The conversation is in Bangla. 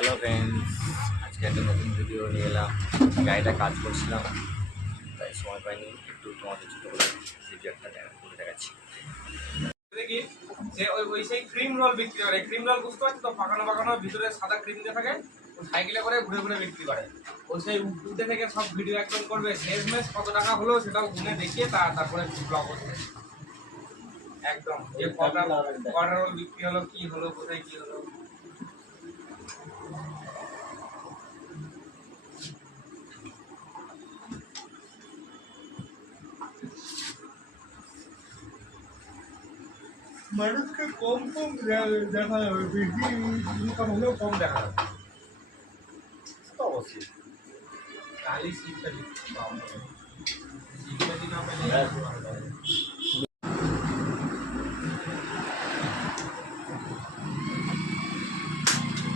হ্যালো ফ্রেন্ডস, আজকে একটা নতুন ভিডিও নিয়ে এলাম। গাড়িটা কাজ করছিলাম, তাই সময় পাইনি। একটু তোমাদের ছোটো করে রিভিউটা করে দেখাচ্ছি। দেখি যে ওই সেই ক্রিম রোল বিক্রি করে। ক্রিম রোল বুঝতে পারছি তো, পাকানো পাকানো ভিতরে সাদা ক্রিম দিয়ে থাকে। ও সাইকেলে করে ঘুরে ঘুরে বিক্রি করে। ও সেই উঠে থেকে সব ভিডিও একদম করবে, শেষমেশ কত টাকা হলো সেটাও গুনে দেখিয়ে তারপরে ব্লগ করবে একদম, যে কটা রোল বিক্রি হলো, কি হলো, কোথায় কি হলো। মানুষকে কম কম দেখা যাবে, বেশি ইনকাম হলেও কম দেখা যাবে তো অবশ্যই। খালি সিটটা দিতে পারবো, সিটটা দিতে না পেলে